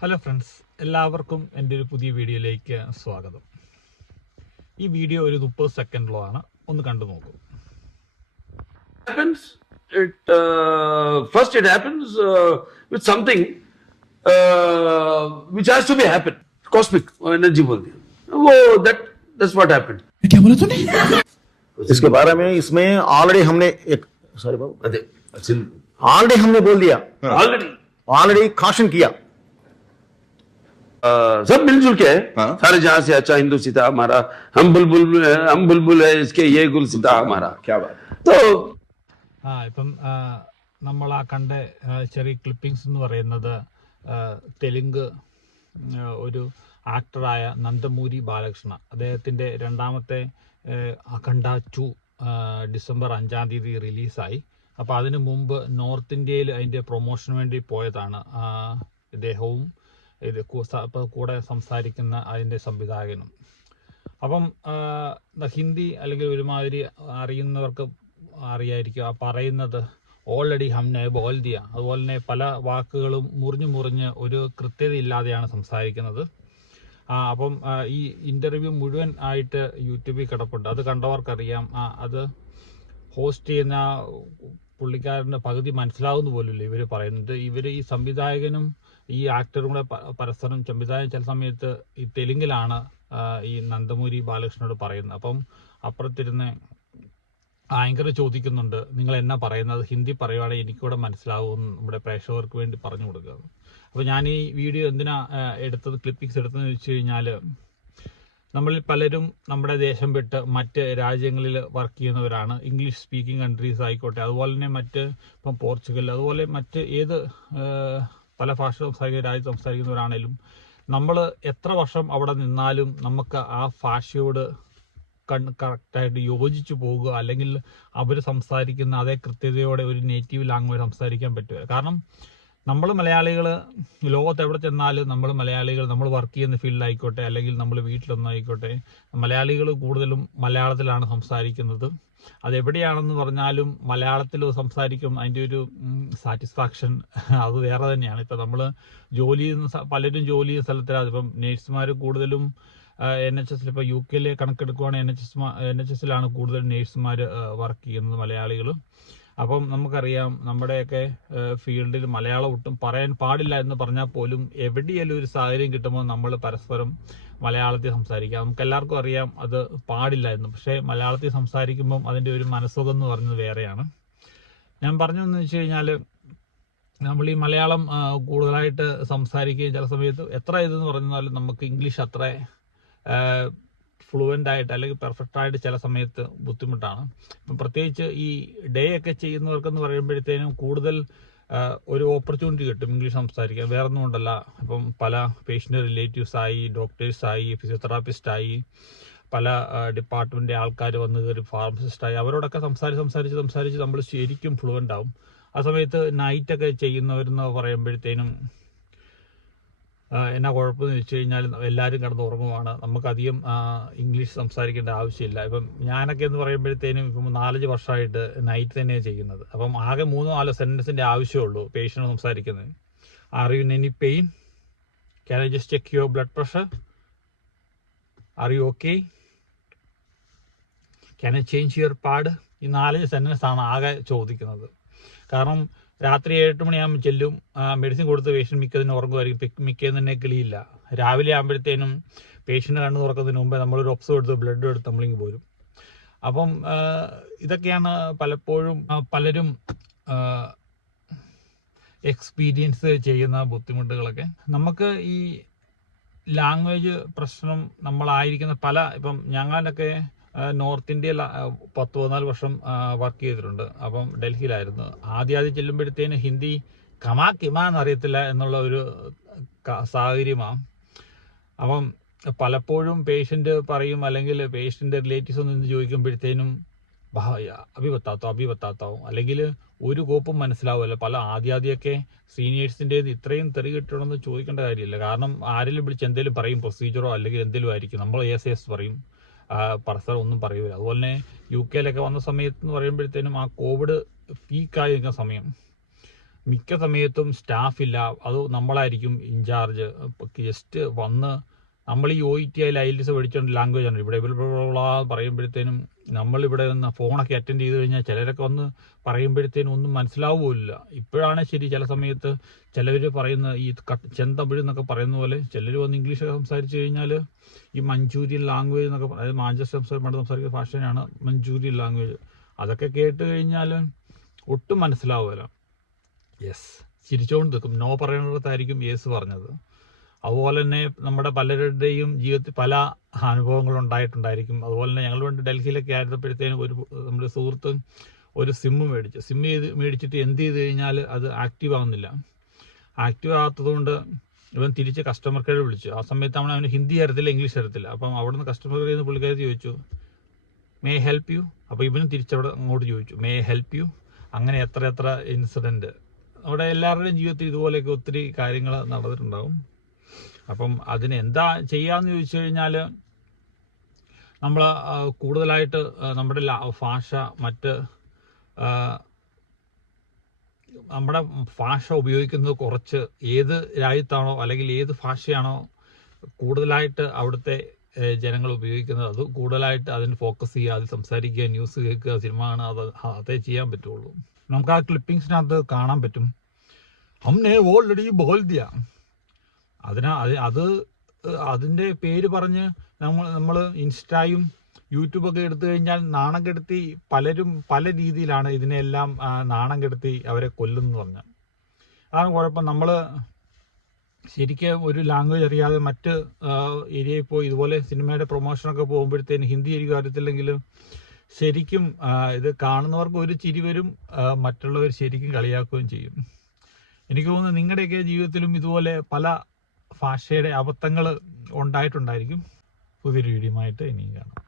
Hello friends എല്ലാവർക്കും എൻ്റെ ഒരു പുതിയ വീഡിയോയിലേക്ക് സ്വാഗതം ഈ വീഡിയോ ഒരു മുപ്പത് സെക്കൻഡിലാണ് ഒന്ന് കണ്ടു നോക്കൂ happens, it uh, first it happens uh, with something uh, which has to be happen. Cosmic energy बोलते हैं. Oh, that that's what happened. इसके बारे में इसमें ऑलरेडी हमने एक सॉरी बाबू अरे ऑलरेडी हमने बोल दिया ऑलरेडी ऑलरेडी काशन किया सब मिलजुल के हाँ। सारे जहां से अच्छा हिंदू सीता हमारा हम बुलबुल हैं, हम बुलबुल है इसके ये गुल सीता हमारा क्या बात तो ആ ഇപ്പം ആ, നമ്മൾ ആ കണ്ട ആ, ചെറിയ ക്ലിപ്പിങ്സ് എന്ന് പറയുന്നത് ആ, തെലുങ്ക് ആ, ഒരു ആക്ടറായ നന്ദമൂരി ബാലകൃഷ്ണ അദ്ദേഹത്തിൻ്റെ രണ്ടാമത്തെ ആ, അഖണ്ഡ ടു ഡിസംബർ അഞ്ചാം തീയതി റിലീസായി അപ്പോൾ അതിനു മുമ്പ് നോർത്ത് ഇന്ത്യയിൽ അതിൻ്റെ പ്രൊമോഷന് വേണ്ടി പോയതാണ് ആ, ഇദ്ദേഹവും ഇത് കൂടെ സംസാരിക്കുന്ന അതിന്റെ സംവിധായകനും. അപ്പം ഹിന്ദി അല്ലെങ്കിൽ ഒരുമാതിരി അറിയുന്നവർക്ക് അറിയായിരിക്കും. ആ പറയുന്നത് ഓൾറെഡി ഹംനെ ബോൽ ദിയ. അതുപോലെ തന്നെ പല വാക്കുകളും മുറിഞ്ഞു മുറിഞ്ഞ് ഒരു കൃത്യത ഇല്ലാതെയാണ് സംസാരിക്കുന്നത്. അപ്പം ഈ ഇന്റർവ്യൂ മുഴുവൻ ആയിട്ട് യൂട്യൂബിൽ കിടപ്പുണ്ട്. അത് കണ്ടവർക്കറിയാം. അത് ഹോസ്റ്റ് ചെയ്യുന്ന പുള്ളിക്കാരന്റെ പകുതി മനസ്സിലാവുന്ന പോലുമില്ല ഇവർ പറയുന്നത്. ഇവർ ഈ സംവിധായകനും ഈ ആക്ടറും കൂടെ പരസ്പരം ചെമ്പിതായ ചില സമയത്ത് ഈ തെലുങ്കിലാണ് ഈ നന്ദമൂരി ബാലകൃഷ്ണനോട് പറയുന്നത്. അപ്പം അപ്പുറത്തിരുന്ന് ആങ്കർ ചോദിക്കുന്നുണ്ട് നിങ്ങൾ എന്നാ പറയുന്നത്? ഹിന്ദി പറയുവാണെങ്കിൽ എനിക്കൂടെ മനസ്സിലാവും നമ്മുടെ പ്രേക്ഷകർക്ക് വേണ്ടി പറഞ്ഞു കൊടുക്കുക അപ്പോൾ ഞാൻ ഈ വീഡിയോ എന്തിനാ എടുത്തത് ക്ലിപ്പിക്സ് എടുത്തതെന്ന് വെച്ച് കഴിഞ്ഞാൽ നമ്മളിൽ പലരും നമ്മുടെ ദേശം വിട്ട് മറ്റ് രാജ്യങ്ങളിൽ വർക്ക് ചെയ്യുന്നവരാണ്. ഇംഗ്ലീഷ് സ്പീക്കിംഗ് കൺട്രീസ് ആയിക്കോട്ടെ അതുപോലെ തന്നെ മറ്റ് ഇപ്പം പോർച്ചുഗൽ അതുപോലെ മറ്റ് ഏത് പല ഭാഷ സംസാരിക്കുന്ന രാജ്യം സംസാരിക്കുന്നവരാണേലും നമ്മൾ എത്ര വർഷം അവിടെ നിന്നാലും നമുക്ക് ആ ഭാഷയോട് കൺ കറക്റ്റായിട്ട് യോജിച്ചു പോകുക അല്ലെങ്കിൽ അവർ സംസാരിക്കുന്ന അതേ കൃത്യതയോടെ ഒരു നേറ്റീവ് ലാംഗ്വേജ് സംസാരിക്കാൻ പറ്റുക കാരണം നമ്മൾ മലയാളികൾ ലോകത്ത് എവിടെ ചെന്നാലും നമ്മൾ മലയാളികൾ നമ്മൾ വർക്ക് ചെയ്യുന്ന ഫീൽഡിലായിക്കോട്ടെ അല്ലെങ്കിൽ നമ്മൾ വീട്ടിലൊന്നായിക്കോട്ടെ മലയാളികൾ കൂടുതലും മലയാളത്തിലാണ് സംസാരിക്കുന്നത്. അതെവിടെയാണെന്ന് പറഞ്ഞാലും മലയാളത്തിൽ സംസാരിക്കും അതിന്റെ ഒരു സാറ്റിസ്ഫാക്ഷൻ അത് വേറെ തന്നെയാണ്. ഇപ്പം നമ്മൾ ജോലി ചെയ്യുന്ന പലരും ജോലി ചെയ്യുന്ന സ്ഥലത്തിലാണ് ഇപ്പം നേഴ്സുമാർ കൂടുതലും എൻ എച്ച് എസിൽ ഇപ്പോൾ യു കെയിലെ കണക്കെടുക്കുവാണെങ്കിൽ N H S N H എസിലാണ് കൂടുതൽ നേഴ്സുമാർ വർക്ക് ചെയ്യുന്നത് മലയാളികൾ അപ്പം നമുക്കറിയാം നമ്മുടെയൊക്കെ ഫീൽഡിൽ മലയാളം ഒട്ടും പറയാൻ പാടില്ല എന്ന് പറഞ്ഞാൽ പോലും എവിടെയെങ്കിലും ഒരു സാഹചര്യം കിട്ടുമ്പോൾ നമ്മൾ പരസ്പരം മലയാളത്തിൽ സംസാരിക്കാം. നമുക്ക് എല്ലാവർക്കും അറിയാം അത് പാടില്ല എന്ന്. പക്ഷേ മലയാളത്തിൽ സംസാരിക്കുമ്പം അതിന്റെ ഒരു മനസ്സുഖം എന്ന് പറഞ്ഞത് വേറെയാണ്. ഞാൻ പറഞ്ഞതെന്ന് വെച്ച് കഴിഞ്ഞാൽ നമ്മൾ ഈ മലയാളം കൂടുതലായിട്ട് സംസാരിക്കുകയും ചില സമയത്ത് എത്ര ഇതെന്ന് പറഞ്ഞാലും നമുക്ക് ഇംഗ്ലീഷ് അത്ര ഫ്ലുവന്റ് ആയിട്ട് അല്ലെങ്കിൽ പെർഫെക്റ്റ് ആയിട്ട് ചില സമയത്ത് ബുദ്ധിമുട്ടാണ്. ഇപ്പം പ്രത്യേകിച്ച് ഈ ഡേ ഒക്കെ ചെയ്യുന്നവർക്കെന്ന് പറയുമ്പോഴത്തേനും കൂടുതൽ ഒരു ഓപ്പർച്യൂണിറ്റി കിട്ടും ഇംഗ്ലീഷ് സംസാരിക്കാൻ. വേറെ ഒന്നും കൊണ്ടല്ല. ഇപ്പം പല പേഷ്യന്റ് റിലേറ്റീവ്സ് ആയി ഡോക്ടേഴ്സ് ആയി ഫിസിയോതെറാപ്പിസ്റ്റ് ആയി പല ഡിപ്പാർട്ട്മെന്റ് ആൾക്കാർ വന്ന് കയറി ഫാർമസിസ്റ്റ് ആയി. അവരോടൊക്കെ സംസാരിച്ച് സംസാരിച്ച് സംസാരിച്ച് നമ്മൾ ശരിക്കും ഫ്ലുവന്റ് ആവും. ആ സമയത്ത് നൈറ്റൊക്കെ ചെയ്യുന്നവരെന്ന് പറയുമ്പോഴത്തേനും എന്നാ കുഴപ്പമെന്ന് വെച്ച് കഴിഞ്ഞാൽ എല്ലാവരും കിടന്ന് ഉറങ്ങുവാണ്. നമുക്കധികം ഇംഗ്ലീഷ് സംസാരിക്കേണ്ട ആവശ്യമില്ല. ഇപ്പം ഞാനൊക്കെ എന്ന് പറയുമ്പോഴത്തേനും ഇപ്പം നാലഞ്ച് വർഷമായിട്ട് നൈറ്റ് തന്നെയാണ് ചെയ്യുന്നത്. അപ്പം ആകെ മൂന്നോ നാലോ സെന്റൻസിന്റെ ആവശ്യമുള്ളൂ പേഷ്യന്റ് സംസാരിക്കുന്നത്. Are you any pain can I just check your blood pressure are you okay can I change your pad ഈ നാലഞ്ച് സെന്റൻസ് ആണ് ആകെ ചോദിക്കുന്നത്. കാരണം രാത്രി ഏഴ് മണിയാകുമ്പോൾ ചെല്ലും. മെഡിസിൻ കൊടുത്ത് പേഷ്യന്റ് മിക്കതിന് ഉറങ്ങുമായിരിക്കും. മിക്കതിന് തന്നെ കിളിയില്ല. രാവിലെ ആകുമ്പോഴത്തേനും പേഷ്യന്റ് കണ്ണ് തുറക്കുന്നതിന് മുമ്പേ നമ്മളൊരു ഒപ്സ് എടുത്ത് ബ്ലഡ് എടുത്ത് നമ്മളിങ്ങ് പോരും. അപ്പം ഇതൊക്കെയാണ് പലപ്പോഴും പലരും എക്സ്പീരിയൻസ് ചെയ്യുന്ന ബുദ്ധിമുട്ടുകളൊക്കെ. നമുക്ക് ഈ ലാംഗ്വേജ് പ്രശ്നം നമ്മളായിരിക്കുന്ന പല ഇപ്പം ഞങ്ങളൊക്കെ നോർത്ത് ഇന്ത്യയിൽ പത്ത് പതിനാല് വർഷം വർക്ക് ചെയ്തിട്ടുണ്ട്. അപ്പം ഡൽഹിയിലായിരുന്നു. ആദ്യാദ്യം ആദ്യം ചെല്ലുമ്പോഴത്തേന് ഹിന്ദി കമാ കിമാ എന്നറിയത്തില്ല എന്നുള്ള ഒരു സാഹചര്യമാണ് അപ്പം പലപ്പോഴും പേഷ്യന്റ് പറയും അല്ലെങ്കിൽ പേഷ്യന്റെ റിലേറ്റീവ്സ് ഒന്ന് ചോദിക്കുമ്പോഴത്തേനും അഭി ബത്താത്തോ അഭി ബത്താത്താവും അല്ലെങ്കിൽ ഒരു കോപ്പും മനസ്സിലാവുമല്ലോ പല ആദ്യാദ്യമൊക്കെ സീനിയേഴ്സിന്റെ ഇത്രയും തെറി കിട്ടണമെന്ന് ചോദിക്കേണ്ട കാര്യമില്ല. കാരണം ആരെങ്കിലും വിളിച്ച് എന്തെങ്കിലും പറയും പ്രൊസീജിയറോ അല്ലെങ്കിൽ എന്തെങ്കിലും ആയിരിക്കും. നമ്മൾ എസ് എസ് പറയും. പരസ്പരം ഒന്നും പറയൂല. അതുപോലെ തന്നെ യു കെയിലൊക്കെ വന്ന സമയത്ത് എന്ന് പറയുമ്പോഴത്തേനും ആ കോവിഡ് പീക്കായി നിൽക്കുന്ന സമയം. മിക്ക സമയത്തും സ്റ്റാഫ് ഇല്ല. അത് നമ്മളായിരിക്കും ഇൻചാർജ് ജസ്റ്റ് വന്ന് നമ്മൾ ഈ ഒ ഇ ടി ആയി ഐൽസ് പഠിച്ചുകൊണ്ട് ലാംഗ്വേജ് ആണ്. ഇവിടെ പറയുമ്പോഴത്തേനും നമ്മളിവിടെ നിന്ന് ഫോണൊക്കെ അറ്റൻഡ് ചെയ്ത് കഴിഞ്ഞാൽ ചിലരൊക്കെ ഒന്ന് പറയുമ്പോഴത്തേനും ഒന്നും മനസ്സിലാവുമില്ല ഇപ്പോഴാണ് ശരി ചില സമയത്ത് ചിലവർ പറയുന്ന ഈ ചെന്തമിഴ് എന്നൊക്കെ പറയുന്ന പോലെ ചിലർ വന്ന് ഇംഗ്ലീഷ് സംസാരിച്ച് കഴിഞ്ഞാൽ ഈ മഞ്ചൂരിയൻ ലാംഗ്വേജ് എന്നൊക്കെ അതായത് മാഞ്ചസ്റ്റർ സംസാരം സംസാരിക്കുന്ന ഭാഷയാണ് മഞ്ചൂരിയൻ ലാംഗ്വേജ് അതൊക്കെ കേട്ട് കഴിഞ്ഞാൽ ഒട്ടും മനസ്സിലാവില്ല യെസ് ചിരിച്ചുകൊണ്ട് നിൽക്കും. നോ പറയുന്നിടത്തായിരിക്കും യെസ് പറഞ്ഞത്. അതുപോലെ തന്നെ നമ്മുടെ പലരുടെയും ജീവിതത്തിൽ പല അനുഭവങ്ങൾ ഉണ്ടായിട്ടുണ്ടായിരിക്കും അതുപോലെ തന്നെ ഞങ്ങൾ വേണ്ടി ഡൽഹിയിലൊക്കെ ആയിരുന്നപ്പോഴത്തേനും ഒരു നമ്മുടെ സുഹൃത്ത് ഒരു സിമ്മ് മേടിച്ചു. സിം ചെയ്ത് മേടിച്ചിട്ട് എന്ത് ചെയ്ത് കഴിഞ്ഞാൽ അത് ആക്റ്റീവ് ആവുന്നില്ല ആക്റ്റീവ് ആകാത്തത് കൊണ്ട് ഇവൻ തിരിച്ച് കസ്റ്റമർ കെയർ വിളിച്ചു. ആ സമയത്ത് അവൻ അവന് ഹിന്ദി അറിയത്തില്ല ഇംഗ്ലീഷ് അറിയത്തില്ല. അപ്പം അവിടെ നിന്ന് കസ്റ്റമർ കെയറിൽ നിന്ന് പുള്ളിക്കാരി ചോദിച്ചു മേ ഹെൽപ്പ് യു അപ്പോൾ ഇവനും തിരിച്ചവിടെ അങ്ങോട്ട് ചോദിച്ചു മേ ഹെൽപ്പ് യു അങ്ങനെ എത്ര എത്ര ഇൻസിഡന്റ് അവിടെ എല്ലാവരുടെയും ജീവിതത്തിൽ ഇതുപോലെയൊക്കെ ഒത്തിരി കാര്യങ്ങൾ നടന്നിട്ടുണ്ടാവും. അപ്പം അതിന് എന്താ ചെയ്യാന്ന് ചോദിച്ചു കഴിഞ്ഞാൽ നമ്മൾ കൂടുതലായിട്ട് നമ്മുടെ ഭാഷ മറ്റ് നമ്മുടെ ഭാഷ ഉപയോഗിക്കുന്നത് കുറച്ച് ഏത് രാജ്യത്താണോ അല്ലെങ്കിൽ ഏത് ഭാഷയാണോ കൂടുതലായിട്ട് അവിടുത്തെ ജനങ്ങൾ ഉപയോഗിക്കുന്നത് അത് കൂടുതലായിട്ട് അതിന് ഫോക്കസ് ചെയ്യുക അതിൽ സംസാരിക്കുക ന്യൂസ് കേൾക്കുക സിനിമ കാണുക അത് അതേ ചെയ്യാൻ പറ്റുള്ളൂ. നമുക്ക് ആ ക്ലിപ്പിങ്സിനകത്ത് കാണാൻ പറ്റും. ഹംനെ ഓൾറെഡി ബോൾ ദിയ അതിനാ അത് അത് അതിന്റെ പേര് പറഞ്ഞ് നമ്മൾ നമ്മൾ ഇൻസ്റ്റായും യൂട്യൂബൊക്കെ എടുത്തു കഴിഞ്ഞാൽ നാണം കെടുത്തി പലരും പല രീതിയിലാണ് ഇതിനെല്ലാം നാണം കെടുത്തി അവരെ കൊല്ലുന്നു പറഞ്ഞ അതാണ് കുഴപ്പം. നമ്മൾ ശരിക്കും ഒരു ലാംഗ്വേജ് അറിയാതെ മറ്റ് ഏരിയയിൽ പോയി ഇതുപോലെ സിനിമയുടെ പ്രൊമോഷനൊക്കെ പോകുമ്പോഴത്തേന് ഹിന്ദി എനിക്ക് അറിയത്തില്ലെങ്കിലും ശരിക്കും ഇത് കാണുന്നവർക്ക് ഒരു ചിരി വരും ആ, മറ്റുള്ളവർ ശരിക്കും കളിയാക്കുകയും ചെയ്യും. എനിക്ക് തോന്നുന്നു നിങ്ങളുടെയൊക്കെ ജീവിതത്തിലും ഇതുപോലെ പല ഭാഷയുടെ അബദ്ധങ്ങൾ ഉണ്ടായിട്ടുണ്ടായിരിക്കും. പുതിയൊരു വീഡിയോ ആയിട്ട് ഇനിയും കാണാം.